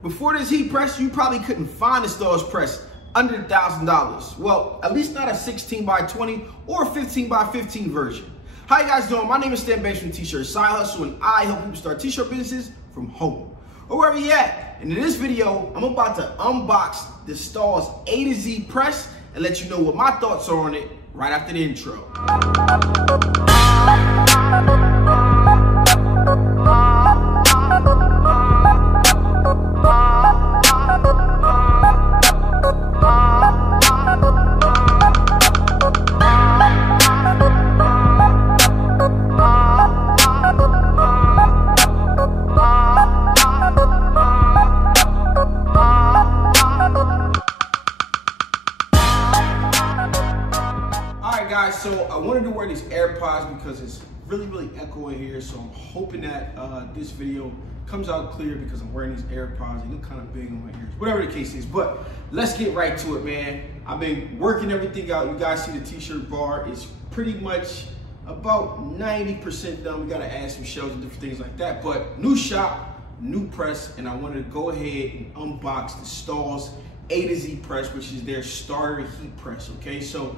Before this heat press, you probably couldn't find a Stahl's press under $1,000. Well, at least not a 16x20 or 15x15 version. How you guys doing? My name is Stahl from T-Shirt Side Hustle, and I help people start t-shirt businesses from home or wherever you at. And in this video, I'm about to unbox the Stahl's A2Z press and let you know what my thoughts are on it right after the intro. Guys, so I wanted to wear these AirPods because it's really echo in here, so I'm hoping that this video comes out clear because I'm wearing these AirPods. They look kind of big on my ears, whatever the case is. But let's get right to it, man. I've been working everything out. You guys see the t-shirt bar is pretty much about 90% done. We gotta add some shells and different things like that, but new shop, new press, and I wanted to go ahead and unbox the Stahl's A2Z press, which is their starter heat press. Okay, so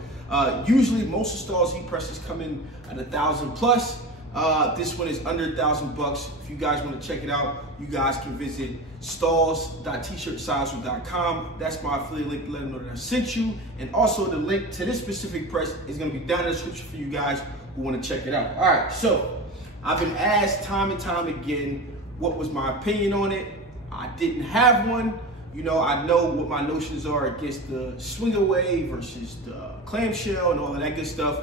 usually most of Stahl's heat presses come in at $1,000 plus. This one is under $1,000. If you guys want to check it out, you guys can visit stahls.tshirtsizehustle.com. That's my affiliate link to let them know that I sent you. And also the link to this specific press is going to be down in the description for you guys who want to check it out. All right, so I've been asked time and time again what was my opinion on it. I didn't have one. You know, I know what my notions are against the swing away versus the clamshell and all of that good stuff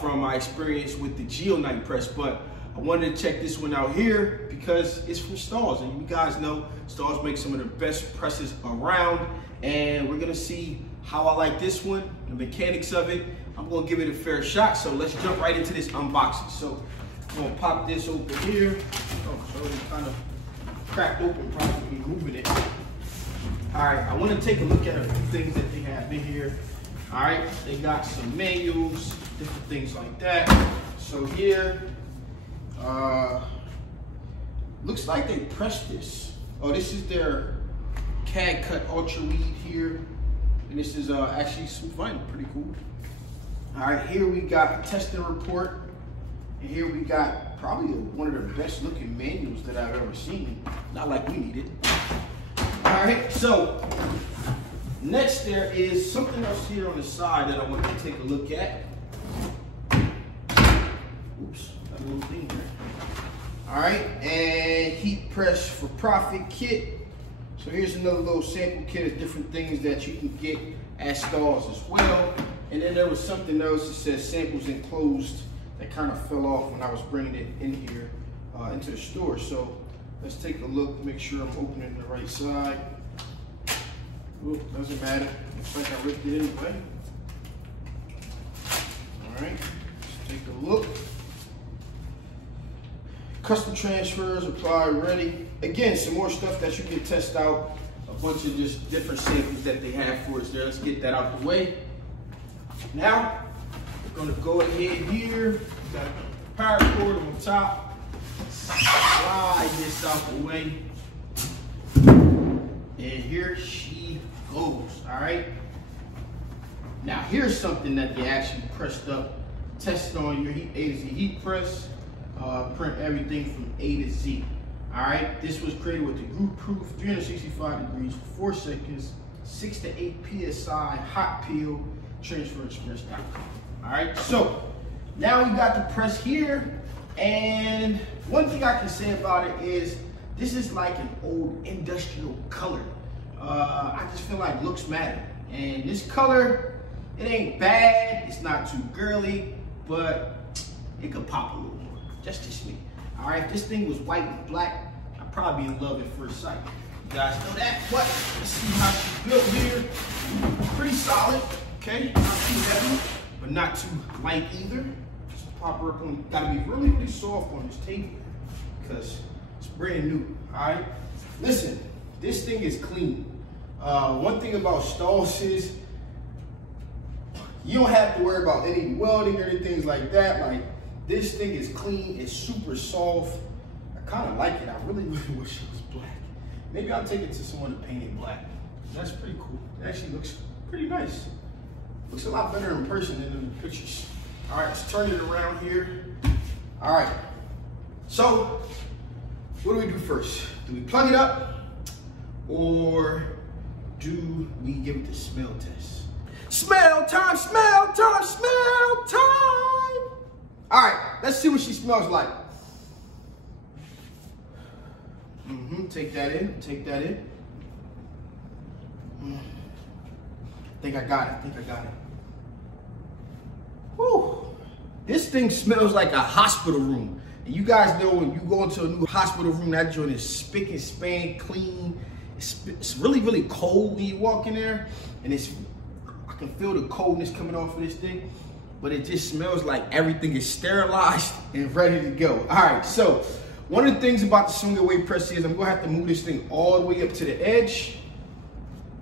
from my experience with the Geonite press, but I wanted to check this one out here because it's from Stahl's, and you guys know Stahl's makes some of the best presses around, and we're gonna see how I like this one, the mechanics of it. I'm gonna give it a fair shot, so let's jump right into this unboxing. So I'm gonna pop this open here. Oh, so it's kind of cracked open, probably moving it. All right, I want to take a look at a few things that they have in here. All right, they got some manuals, different things like that. So here, looks like they pressed this. Oh, this is their CAD cut ultra lead here. And this is actually some vinyl, pretty cool. All right, here we got a testing report. And here we got probably one of the best looking manuals that I've ever seen. Not like we need it. All right, so next there is something else here on the side that I want to take a look at. Oops, got a little thing there. All right, and heat press for profit kit. So here's another little sample kit of different things that you can get at Stahl's as well. And then there was something else that says samples enclosed that kind of fell off when I was bringing it in here into the store. So let's take a look, make sure I'm opening the right side. Oop, doesn't matter. Looks like I ripped it anyway. All right, let's take a look. Custom transfers, apply ready. Again, some more stuff that you can test out. A bunch of just different samples that they have for us there. Let's get that out the way. Now, we're gonna go ahead here. Got a power cord on top. Slide this out the way, and here she goes. All right, now here's something that they actually pressed up, tested on your A2Z heat press, print everything from A to Z. All right, this was created with the glue proof 365 degrees for 4 seconds, 6 to 8 psi hot peel, transfer express. All right, so now we got the press here. And one thing I can say about it is this is like an old industrial color. I just feel like looks matter. And this color, it ain't bad. It's not too girly, but it could pop a little more. Just me. All right, if this thing was white and black, I'd probably be in love at first sight. You guys know that. But let's see how she's built here. Pretty solid, okay? Not too heavy, but not too light either. Pop her up on, gotta be really soft on this table because it's brand new. All right, listen, this thing is clean. One thing about Stahl's is you don't have to worry about any welding or anything like that. Like, this thing is clean, it's super soft. I kind of like it. I really wish it was black. Maybe I'll take it to someone to paint it black. That's pretty cool. It actually looks pretty nice. Looks a lot better in person than in the pictures. All right, let's turn it around here. All right, so what do we do first? Do we plug it up or do we give it the smell test? Smell time, smell time, smell time. All right, let's see what she smells like. Take that in, take that in. I think I got it. Whew. This thing smells like a hospital room. And you guys know when you go into a new hospital room, that joint is spick and span clean. It's really, really cold when you walk in there. And I can feel the coldness coming off of this thing. But it just smells like everything is sterilized and ready to go. All right, so one of the things about the swing away press is I'm gonna have to move this thing all the way up to the edge.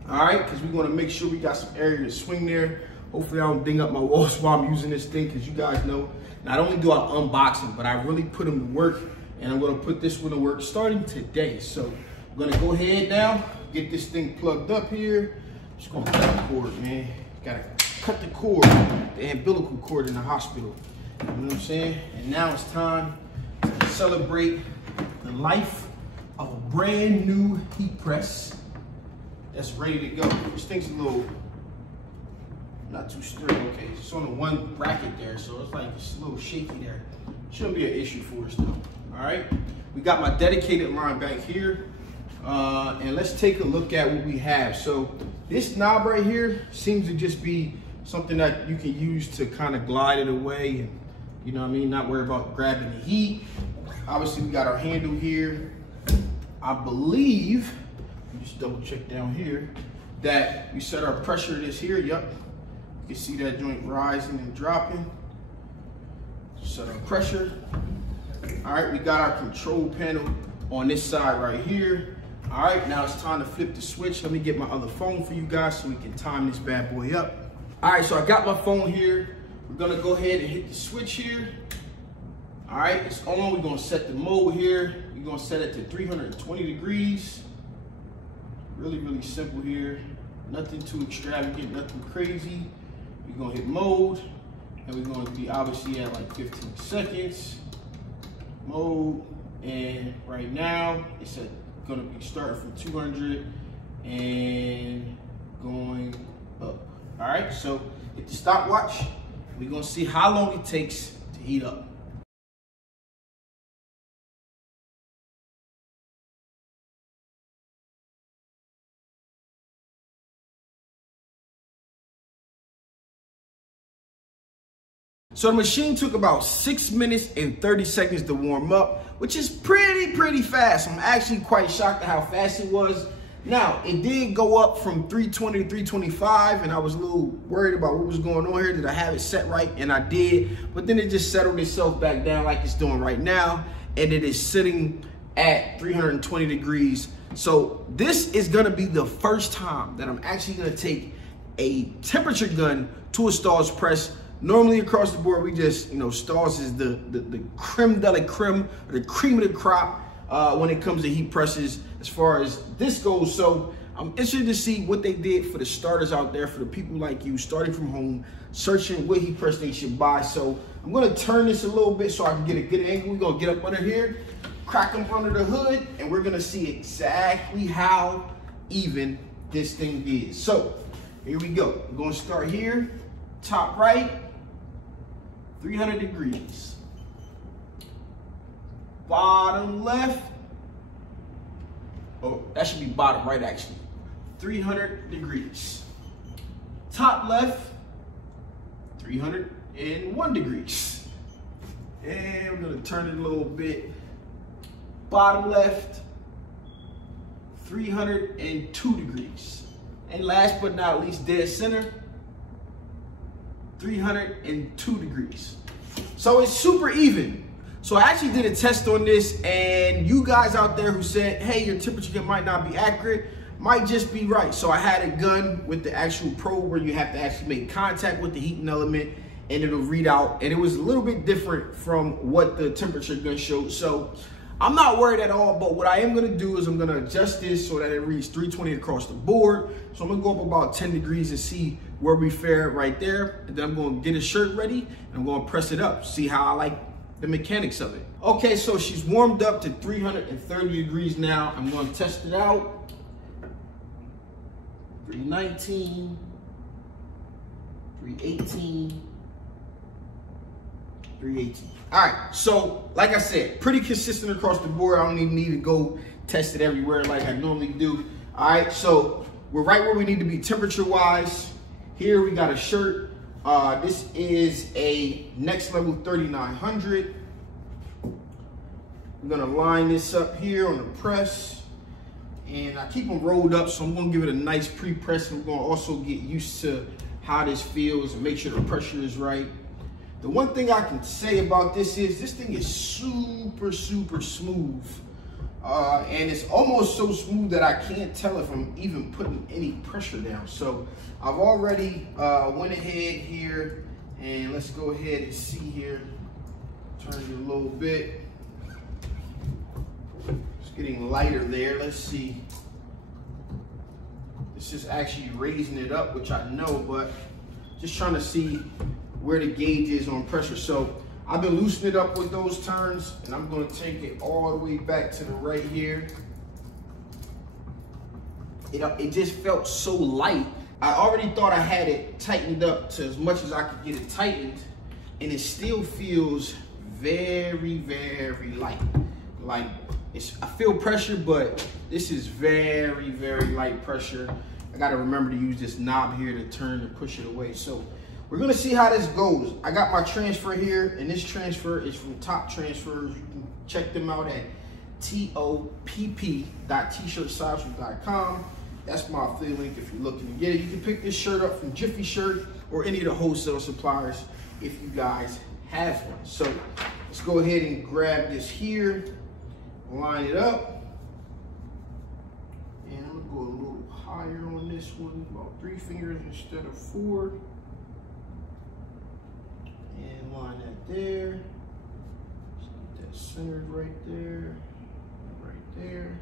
All right, because we want to make sure we got some area to swing there. Hopefully I don't ding up my walls while I'm using this thing, because you guys know, not only do I unbox them, but I really put them to work, and I'm going to put this one to work starting today. So I'm going to go ahead now, get this thing plugged up here. Just going to cut the cord, man. Got to cut the cord, the umbilical cord in the hospital. You know what I'm saying? And now it's time to celebrate the life of a brand new heat press that's ready to go. This thing's a little, not too straight. Okay, it's on the one bracket there, so it's like it's a little shaky there. Shouldn't be an issue for us though. All right, we got my dedicated line back here, and let's take a look at what we have. So this knob right here seems to just be something that you can use to kind of glide it away, and you know what I mean, not worry about grabbing the heat. Obviously, we got our handle here. I believe, just double check down here, that we set our pressure to this here. Yep, you can see that joint rising and dropping. Set our pressure. All right, we got our control panel on this side right here. All right, now it's time to flip the switch. Let me get my other phone for you guys so we can time this bad boy up. All right, so I got my phone here. We're gonna go ahead and hit the switch here. All right, it's on. We're gonna set the mode here. We're gonna set it to 320 degrees. Really, really simple here. Nothing too extravagant, nothing crazy. We're gonna hit mode, and we're gonna be obviously at like 15 seconds. Mode, and right now it's gonna be starting from 200 and going up. All right, so hit the stopwatch. We're gonna see how long it takes to heat up. So the machine took about 6 minutes and 30 seconds to warm up, which is pretty fast. I'm actually quite shocked at how fast it was. Now, it did go up from 320 to 325, and I was a little worried about what was going on here. Did I have it set right? And I did, but then it just settled itself back down like it's doing right now, and it is sitting at 320 degrees. So this is gonna be the first time that I'm actually gonna take a temperature gun to a Stahl's press. Normally across the board, we just, you know, Stahl's is the creme de la creme, or the cream of the crop when it comes to heat presses as far as this goes. So I'm interested to see what they did for the starters out there, for the people like you starting from home, searching what heat press they should buy. So I'm gonna turn this a little bit so I can get a good angle. We're gonna get up under here, crack them under the hood, and we're gonna see exactly how even this thing is. So here we go. We're gonna start here, top right, 300 degrees. Bottom left, oh, that should be bottom right actually. 300 degrees. Top left, 301 degrees. And we're gonna turn it a little bit. Bottom left, 302 degrees. And last but not least, dead center, 302 degrees. So it's super even. So I actually did a test on this, and you guys out there who said, hey, your temperature might not be accurate, might just be right. So I had a gun with the actual probe where you have to actually make contact with the heating element and it'll read out. And it was a little bit different from what the temperature gun showed. So I'm not worried at all, but what I am gonna do is I'm gonna adjust this so that it reads 320 across the board. So I'm gonna go up about 10 degrees and see where we fare right there. And then I'm gonna get a shirt ready and I'm gonna press it up, see how I like the mechanics of it. Okay, so she's warmed up to 330 degrees now. I'm gonna test it out. 319, 318, 318. All right, so like I said, pretty consistent across the board. I don't even need to go test it everywhere like I normally do. All right, so we're right where we need to be temperature-wise. Here we got a shirt. This is a Next Level 3900. I'm gonna line this up here on the press. And I keep them rolled up, so I'm gonna give it a nice pre-press. I'm gonna also get used to how this feels and make sure the pressure is right. The one thing I can say about this is this thing is super, super smooth. And it's almost so smooth that I can't tell if I'm even putting any pressure down. So I've already went ahead here and let's go ahead and see here. Turn it a little bit. It's getting lighter there. Let's see. This is actually raising it up, which I know, but just trying to see where the gauge is on pressure. So I've been loosening it up with those turns, and I'm going to take it all the way back to the right here. It just felt so light. I already thought I had it tightened up to as much as I could get it tightened, and it still feels very, very light. Like I feel pressure, but this is very, very light pressure. I got to remember to use this knob here to turn and push it away. So we're gonna see how this goes. I got my transfer here, and this transfer is from Top Transfers. You can check them out at topp.tshirtsocials.com. That's my affiliate link if you're looking to get it. You can pick this shirt up from Jiffy Shirt or any of the wholesale suppliers if you guys have one. So let's go ahead and grab this here, line it up. And I'm gonna go a little higher on this one, about 3 fingers instead of 4. And line that there. Let's get that centered right there, right there.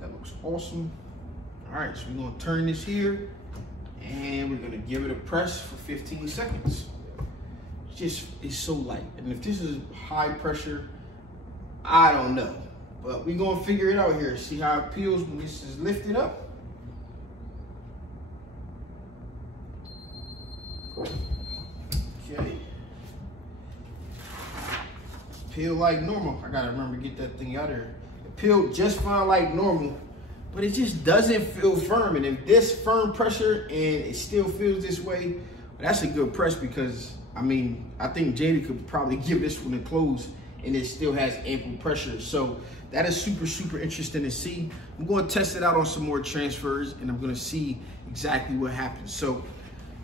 That looks awesome. All right, so we're gonna turn this here and we're gonna give it a press for 15 seconds. It's so light. And if this is high pressure, I don't know. But we're gonna figure it out here. See how it feels when this is lifted up. Okay. Peel like normal. I gotta remember to get that thing out of here. It peeled just fine like normal, but it just doesn't feel firm. And if this firm pressure and it still feels this way, that's a good press, because I mean, I think JD could probably give this one a close and it still has ample pressure. So that is super, super interesting to see. I'm going to test it out on some more transfers and I'm going to see exactly what happens. So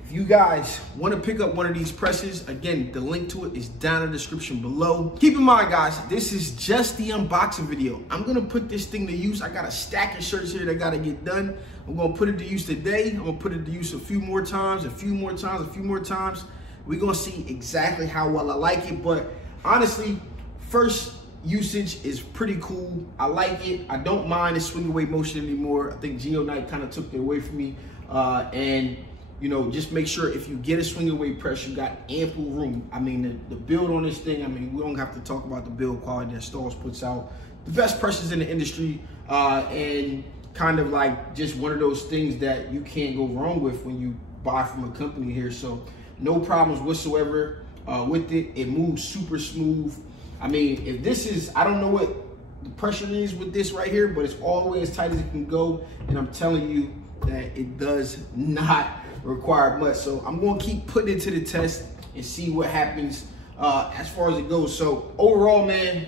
if you guys want to pick up one of these presses, again, the link to it is down in the description below. Keep in mind, guys, this is just the unboxing video. I'm going to put this thing to use. I got a stack of shirts here that got to get done. I'm going to put it to use today. I'm going to put it to use a few more times, a few more times, a few more times. We're going to see exactly how well I like it. But honestly, first usage is pretty cool. I like it. I don't mind the swing away motion anymore. I think Geo Knight kind of took it away from me. And you know, just make sure if you get a swing away press, you got ample room. I mean, the build on this thing, I mean, we don't have to talk about the build quality that Stahl puts out. The best presses in the industry, and kind of like just one of those things that you can't go wrong with when you buy from a company here. So no problems whatsoever with it. It moves super smooth. I mean, if this is, I don't know what the pressure is with this right here, but it's all the way as tight as it can go. And I'm telling you that it does not require much. So I'm going to keep putting it to the test and see what happens as far as it goes. So overall, man,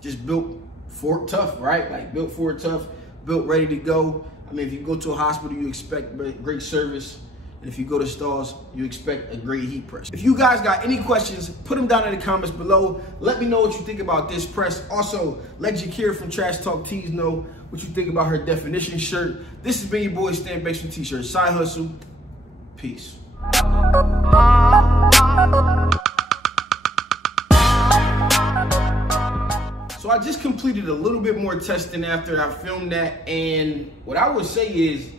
just built for it tough, right? Like built for it tough, built ready to go. I mean, if you go to a hospital, you expect great service. And if you go to Stahl's, you expect a great heat press. If you guys got any questions, put them down in the comments below. Let me know what you think about this press. Also, let Jakira from Trash Talk Tees know what you think about her definition shirt. This has been your boy Stan Banks from T-Shirt Side Hustle. Peace. So I just completed a little bit more testing after I filmed that, and what I would say is,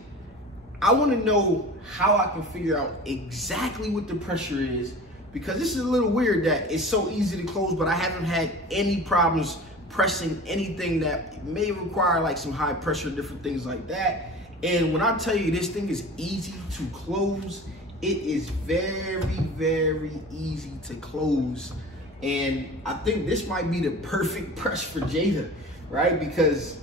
I want to know how I can figure out exactly what the pressure is, because this is a little weird that it's so easy to close, but I haven't had any problems pressing anything that may require like some high pressure, different things like that. And when I tell you this thing is easy to close, it is very, very easy to close. And I think this might be the perfect press for Jada, right? Because,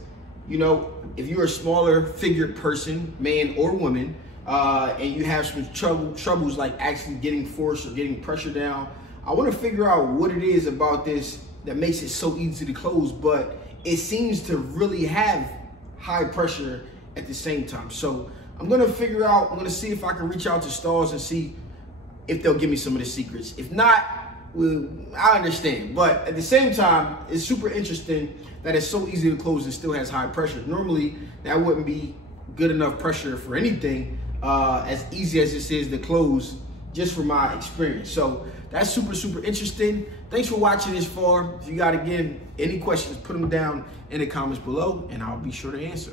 you know, if you're a smaller figured person, man or woman, and you have some troubles like actually getting force or getting pressure down, I want to figure out what it is about this that makes it so easy to close, but it seems to really have high pressure at the same time. So I'm going to figure out, I'm going to see if I can reach out to Stahls and see if they'll give me some of the secrets. If not, well, I understand. But at the same time, it's super interesting that it's so easy to close and still has high pressure. Normally, that wouldn't be good enough pressure for anything as easy as this is to close, just from my experience. So that's super, super interesting. Thanks for watching this far. If you got, again, any questions, put them down in the comments below, and I'll be sure to answer.